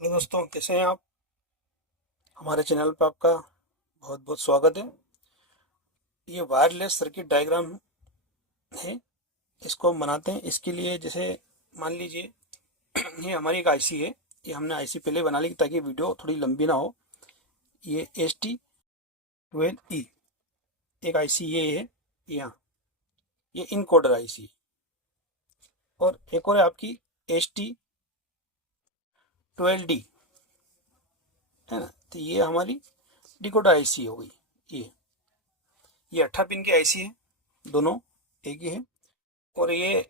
Hello दोस्तों, कैसे हैं आप। हमारे चैनल पर आपका बहुत बहुत स्वागत है। ये वायरलेस सर्किट डायग्राम है, इसको हम बनाते हैं। इसके लिए जैसे मान लीजिए ये हमारी एक आईसी है। ये हमने आईसी पहले बना ली ताकि वीडियो थोड़ी लंबी ना हो। ये ST12E एक आईसी ये है। यहाँ ये इनकोडर आईसी, और एक और है आपकी ST12D, है ना। तो ये हमारी डिकोडर आईसी हो गई। ये 18 पिन की आईसी है, दोनों एक ही है। और ये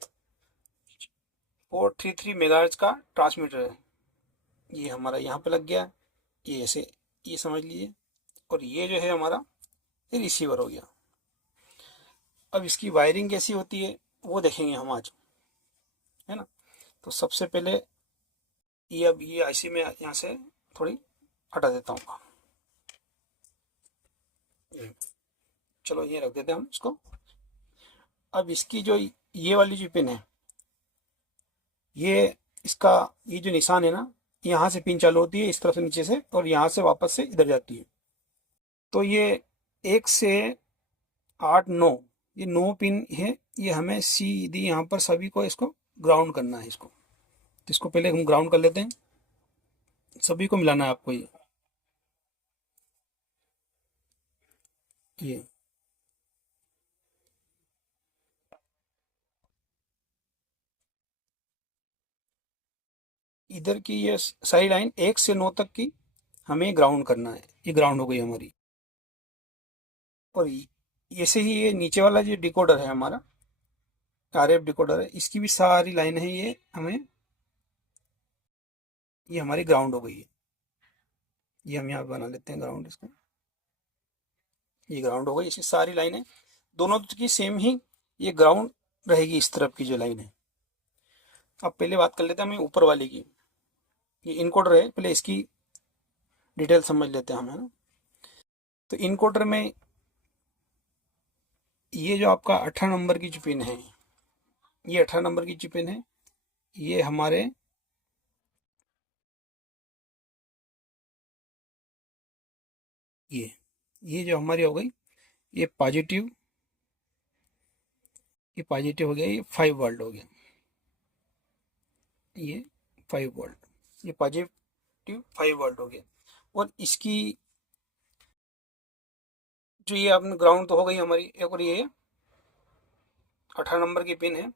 433 मेगाहर्ट्ज का ट्रांसमीटर है। ये हमारा यहाँ पे लग गया, ये ऐसे, ये समझ लीजिए। और ये जो है हमारा, ये रिसीवर हो गया। अब इसकी वायरिंग कैसी होती है वो देखेंगे हम आज, है ना। तो सबसे पहले ये, अब ये आईसी में यहाँ से थोड़ी हटा देता हूँ। चलो ये रख देते हैं हम इसको। अब इसकी जो ये वाली जो पिन है, ये इसका ये जो निशान है ना, यहाँ से पिन चालू होती है इस तरफ से नीचे से, और यहाँ से वापस से इधर जाती है। तो ये 1 से 8 9, ये 9 पिन है। ये हमें सीधी यहाँ पर सभी को इसको ग्राउंड करना है। इसको तो इसको पहले हम ग्राउंड कर लेते हैं। सभी को मिलाना है आपको। ये इधर की ये सारी लाइन 1 से 9 तक की हमें ग्राउंड करना है। ये ग्राउंड हो गई हमारी। और ऐसे ही ये नीचे वाला जो डिकोडर है हमारा, RF डिकोडर है, इसकी भी सारी लाइन है, ये हमें, ये हमारी ग्राउंड हो गई है। ये हम यहाँ पे बना लेते हैं ग्राउंड इसको। ये ग्राउंड हो गई, इसकी सारी लाइनें दोनों की सेम ही ये ग्राउंड रहेगी। इस तरफ की जो लाइन है, अब पहले बात कर लेते हैं हमें ऊपर वाले की। ये इनकोडर है, पहले इसकी डिटेल समझ लेते हैं हम, है ना। तो इनकोडर में ये जो आपका 18 नंबर की जो पिन है, ये 18 नंबर की जो पिन है, ये हमारे ये जो हमारी हो गई, ये पॉजिटिव, ये पॉजिटिव हो गया, ये 5 वोल्ट हो गया। ये 5 वोल्ट, ये पॉजिटिव 5 वोल्ट हो गया। और इसकी जो ये आपने ग्राउंड तो हो गई हमारी। एक और ये 18 नंबर की पिन है,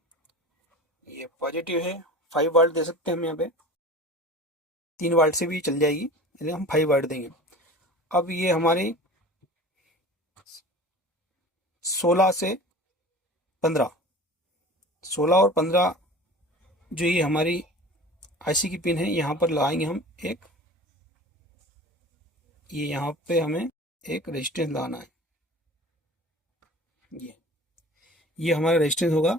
ये पॉजिटिव है, 5 वोल्ट दे सकते हैं हम यहाँ पे। 3 वोल्ट से भी चल जाएगी, इसलिए हम 5 वोल्ट देंगे। अब ये हमारी 16 से 15, 16 और 15 जो ये हमारी आईसी की पिन है, यहाँ पर लगाएंगे हम एक, ये यहाँ पे हमें एक रेजिस्टेंस लगाना है। ये हमारा रेजिस्टेंस होगा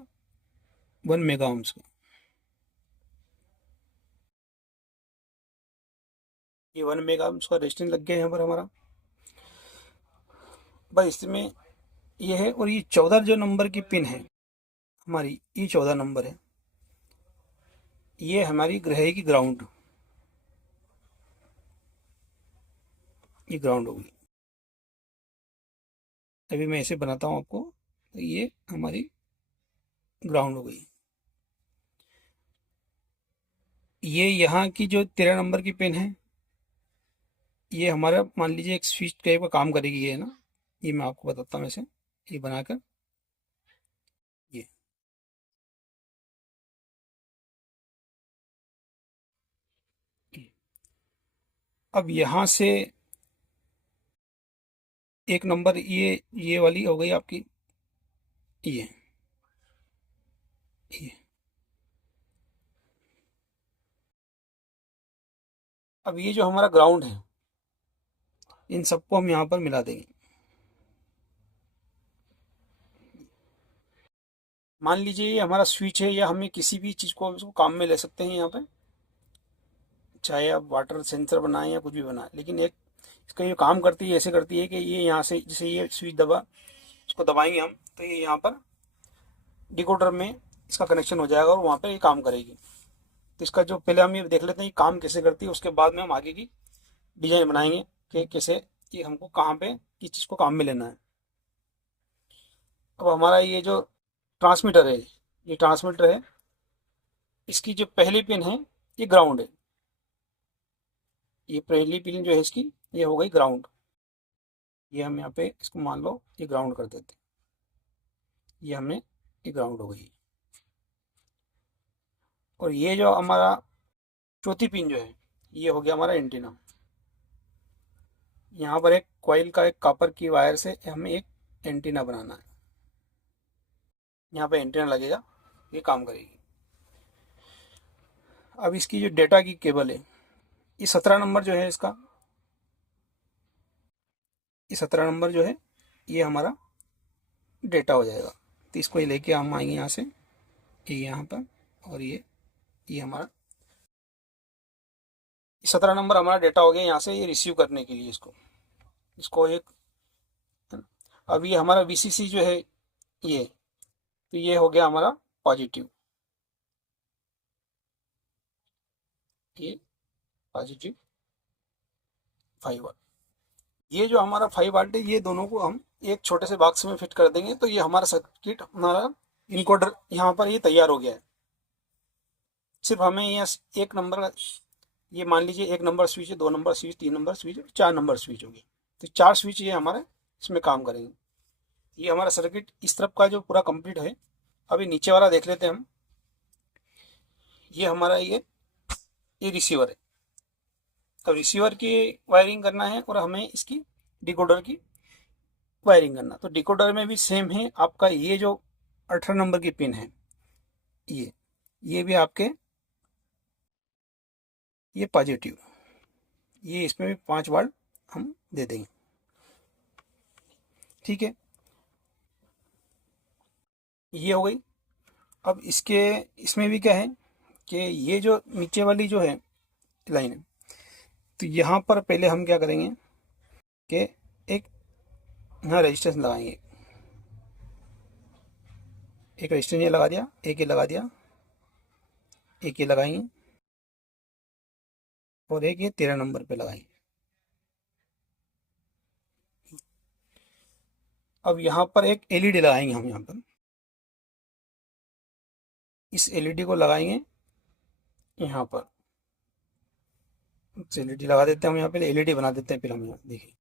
1 मेगा ओम्स का। ये 1 मेगा ओम्स का रेजिस्टेंस लग गया यहाँ पर हमारा। बस इसमें ये है। और ये 14 जो नंबर की पिन है हमारी, ये 14 नंबर है, ये हमारी रहेगी ग्राउंड। ये ग्राउंड होगी। अभी मैं ऐसे बनाता हूँ आपको, तो ये हमारी ग्राउंड हो गई। ये यहाँ की जो 13 नंबर की पिन है, ये हमारा मान लीजिए एक स्विच टाइप का काम करेगी, ये ना। ये मैं आपको बताता हूँ ऐसे, ये बनाकर। ये अब यहाँ से एक नंबर, ये वाली हो गई आपकी। ये ये अब ये जो हमारा ग्राउंड है, इन सबको हम यहाँ पर मिला देंगे। मान लीजिए ये हमारा स्विच है, या हमें किसी भी चीज़ को इसको काम में ले सकते हैं यहाँ पे, चाहे आप वाटर सेंसर बनाएं या कुछ भी बनाएं। लेकिन एक इसका ये काम करती है, ऐसे करती है कि ये यहाँ से, जैसे ये स्विच दबा, इसको दबाएंगे हम, तो ये यहाँ पर डिकोडर में इसका कनेक्शन हो जाएगा और वहाँ पे ये काम करेगी। तो इसका जो पहले हम ये देख लेते हैं ये काम कैसे करती है, उसके बाद में हम आगे की डिजाइन बनाएंगे कि कैसे ये हमको कहाँ पे किस चीज़ को काम में लेना है। अब हमारा ये जो ट्रांसमीटर है, ये ट्रांसमीटर है, इसकी जो पहली पिन है ये ग्राउंड है। ये पहली पिन जो है इसकी ये हो गई ग्राउंड। ये हम यहाँ पे इसको मान लो ये ग्राउंड कर देते हैं। ये हमने ये ग्राउंड हो गई। और ये जो हमारा चौथी पिन जो है ये हो गया हमारा एंटीना। यहाँ पर एक कॉइल का एक कॉपर की वायर से हमें एक एंटीना बनाना है। यहाँ पे एंटीना लगेगा, ये काम करेगी। अब इसकी जो डेटा की केबल है ये 17 नंबर जो है इसका, ये 17 नंबर जो है ये हमारा डेटा हो जाएगा। तो इसको ये लेके हम आएंगे यहाँ से, ये यहाँ पर, और ये हमारा 17 नंबर हमारा डेटा हो गया यहाँ से ये रिसीव करने के लिए। इसको एक, अब ये हमारा वीसीसी जो है ये, तो ये हो गया हमारा पॉजिटिव, ये पॉजिटिव 5 वाट। ये जो हमारा 5 वाट है ये दोनों को हम एक छोटे से बॉक्स में फिट कर देंगे, तो ये हमारा सर्किट, हमारा इनकोडर यहाँ पर ये तैयार हो गया है। सिर्फ हमें ये एक नंबर का, ये मान लीजिए 1 नंबर स्विच है, 2 number switch, 3 number switch, 4 number switch हो गए, तो 4 स्विच ये हमारे इसमें काम करेंगे। ये हमारा सर्किट इस तरफ का जो पूरा कंप्लीट है। अभी नीचे वाला देख लेते हैं हम। ये हमारा ये रिसीवर है। अब रिसीवर की वायरिंग करना है और हमें इसकी डिकोडर की वायरिंग करना। तो डिकोडर में भी सेम है आपका, ये जो 18 नंबर की पिन है ये भी आपके ये पॉजिटिव, ये इसमें भी 5 वाट हम दे देंगे। ठीक है, ये हो गई। अब इसमें भी क्या है कि ये जो नीचे वाली जो है लाइन है, तो यहाँ पर पहले हम क्या करेंगे कि एक यहाँ रेजिस्टेंस लगाएंगे। एक रेजिस्टेंस ये लगा दिया, एक ये लगा दिया, एक ये लगाएंगे, और एक ये 13 नंबर पे लगाएंगे। अब यहाँ पर एक एलईडी लगाएंगे हम। यहाँ पर इस एलईडी को लगाएंगे यहाँ पर। एलईडी लगा देते हैं हम यहाँ पे, एलईडी बना देते हैं फिर हम यहाँ देखिए।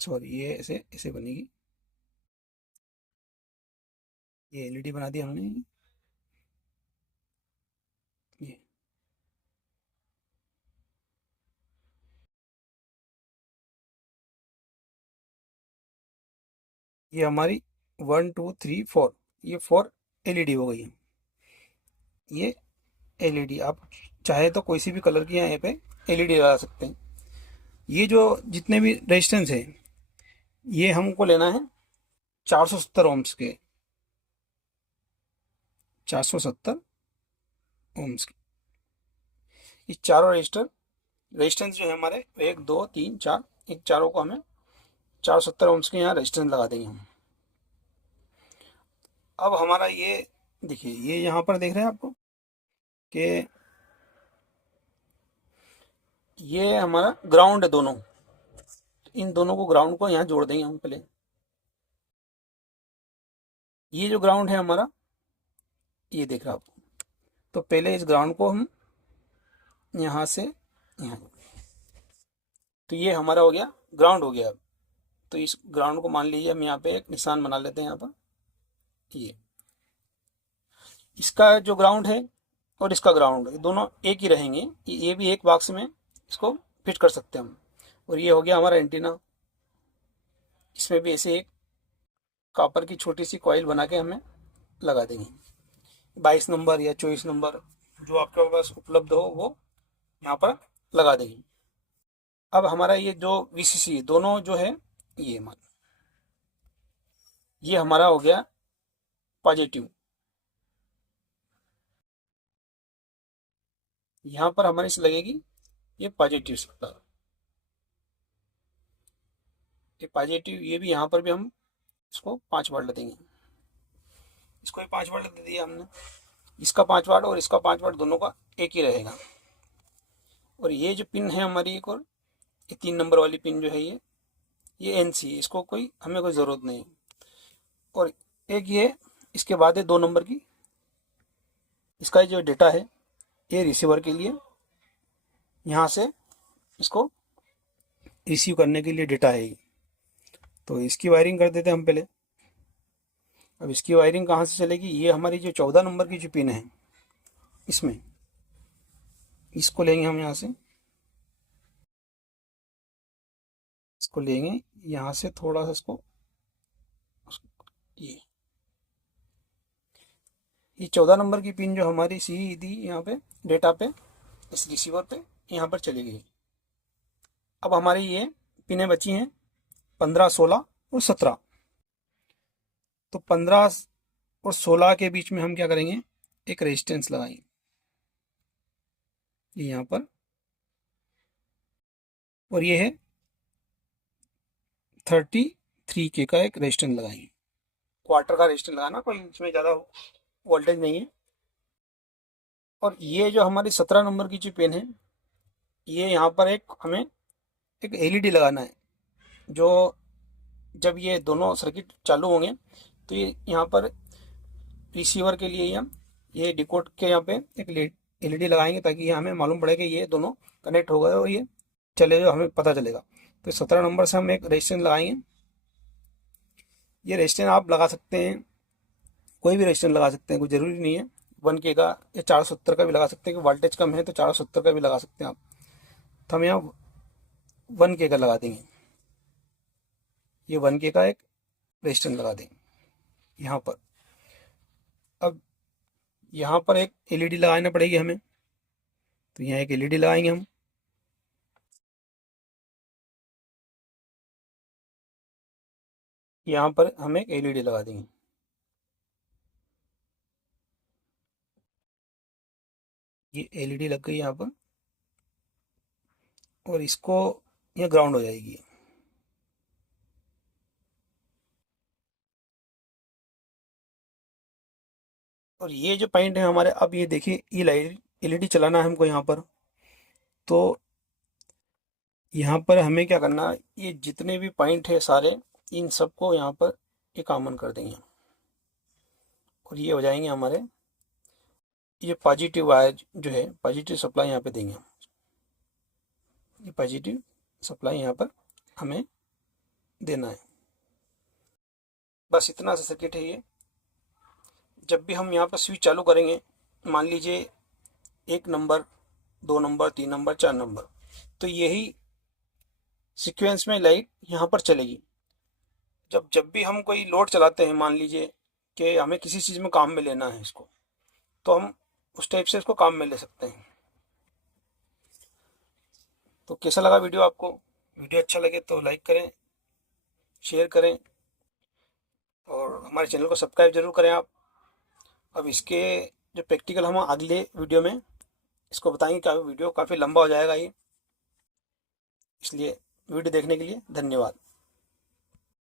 सॉरी, ये ऐसे ऐसे बनेगी। ये एलईडी बना दी हमने। ये ये हमारी 1 2 3 4, ये 4 एलईडी हो गई है। ये एलईडी आप चाहे तो कोई सी भी कलर की यहाँ पे एलईडी लगा सकते हैं। ये जो जितने भी रेजिस्टेंस है ये हमको लेना है 470 ओम्स के, 470 ओम्स के। ये चारों रेजिस्टेंस जो है हमारे 1 2 3 4, इन चारों को हमें 470 ओम्स के यहाँ रेजिस्टेंस लगा देंगे हम। अब हमारा ये देखिए, ये यहाँ पर देख रहे हैं आपको कि ये हमारा ग्राउंड है दोनों। इन दोनों को, ग्राउंड को यहाँ जोड़ देंगे हम पहले। ये जो ग्राउंड है हमारा, ये देख रहे हो आप, तो पहले इस ग्राउंड को हम यहाँ से यहाँ, तो ये हमारा हो गया ग्राउंड हो गया। अब तो इस ग्राउंड को मान लीजिए हम यहाँ पे एक निशान बना लेते हैं यहाँ पर। ये इसका जो ग्राउंड है और इसका ग्राउंड है दोनों एक ही रहेंगे। ये भी एक बॉक्स में इसको फिट कर सकते हैं हम। और ये हो गया हमारा एंटीना। इसमें भी ऐसे एक कॉपर की छोटी सी कॉइल बना के हमें लगा देंगे। 22 नंबर या 24 नंबर जो आपके पास उपलब्ध हो वो यहाँ पर लगा देंगे। अब हमारा ये जो वीसीसी दोनों जो है ये हमारा हो गया पॉजिटिव। यहाँ पर हमारी से लगेगी ये पॉजिटिव सप्लाई, ये पॉजिटिव। ये भी यहाँ पर भी हम इसको 5 वाट देंगे। इसको भी 5 वाट दे दिया हमने। इसका 5 वाट और इसका 5 वाट दोनों का एक ही रहेगा। और ये जो पिन है हमारी एक और, ये 3 नंबर वाली पिन जो है ये एनसी, इसको कोई हमें कोई ज़रूरत नहीं। और एक ये इसके बाद है 2 नंबर की, इसका जो डेटा है ये रिसीवर के लिए, यहाँ से इसको रिसीव करने के लिए डेटा है ये। तो इसकी वायरिंग कर देते हैं हम पहले। अब इसकी वायरिंग कहाँ से चलेगी, ये हमारी जो 14 नंबर की जो पिन है इसमें, इसको लेंगे हम यहाँ से, इसको लेंगे यहाँ से थोड़ा सा इसको, ये 14 नंबर की पिन जो हमारी सीधी यहाँ पे डेटा पे इस रिसीवर पे यहाँ पर चली गई। अब हमारी ये पिनें बची हैं 15, 16 और 17। तो 15 और 16 के बीच में हम क्या करेंगे, एक रेजिस्टेंस लगाएंगे यहाँ पर, और ये है 33K का एक रेजिस्टेंस लगाएंगे। क्वार्टर का रेजिस्टेंस लगाना, कोई इसमें ज़्यादा वोल्टेज नहीं है। और ये जो हमारी 17 नंबर की जो पिन है, ये यहाँ पर एक हमें एक एलईडी लगाना है, जो जब ये दोनों सर्किट चालू होंगे तो ये यहाँ पर रिसीवर के लिए हम ये डिकोड के यहाँ पे एक एलईडी लगाएंगे, ताकि ये हमें मालूम पड़े कि ये दोनों कनेक्ट हो गए और ये चले, जो हमें पता चलेगा। तो 17 नंबर से हम एक रेजिस्टेंस लगाएंगे। ये रेजिस्टेंस आप लगा सकते हैं, कोई भी रेजिस्टेंस लगा सकते हैं, कोई ज़रूरी नहीं है 1K का या 470 का भी लगा सकते हैं, कि वोल्टेज कम है तो 470 का भी लगा सकते हैं आप। तो हम यहाँ 1K का लगा देंगे, ये 1K का एक रेजिस्टेंस लगा देंगे यहाँ पर। अब यहाँ पर एक एलईडी लगाना पड़ेगी हमें, तो यहाँ एक एलईडी लगाएंगे हम। यहाँ पर हम एक एलईडी लगा देंगे, ये एलईडी लग गई यहाँ पर, और इसको ये ग्राउंड हो जाएगी। और ये जो पॉइंट है हमारे, अब ये देखिए ये लाइट एलईडी चलाना है हमको यहाँ पर। तो यहाँ पर हमें क्या करना, ये जितने भी पॉइंट है सारे, इन सबको यहाँ पर ये कॉमन कर देंगे, और ये हो जाएंगे हमारे, ये पॉजिटिव वायर जो है, पॉजिटिव सप्लाई यहाँ पे देंगे हम। ये पॉजिटिव सप्लाई यहाँ पर हमें देना है। बस इतना सा सर्किट है ये। जब भी हम यहाँ पर स्विच चालू करेंगे, मान लीजिए 1 नंबर, 2 नंबर, 3 नंबर, 4 नंबर, तो यही सीक्वेंस में लाइट यहाँ पर चलेगी। जब भी हम कोई लोड चलाते हैं, मान लीजिए कि हमें किसी चीज़ में काम में लेना है इसको, तो हम उस टाइप से इसको काम में ले सकते हैं। तो कैसा लगा वीडियो आपको? वीडियो अच्छा लगे तो लाइक करें, शेयर करें, और हमारे चैनल को सब्सक्राइब जरूर करें आप। अब इसके जो प्रैक्टिकल हम अगले वीडियो में इसको बताएंगे, क्या वीडियो काफ़ी लंबा हो जाएगा ये, इसलिए वीडियो देखने के लिए धन्यवाद।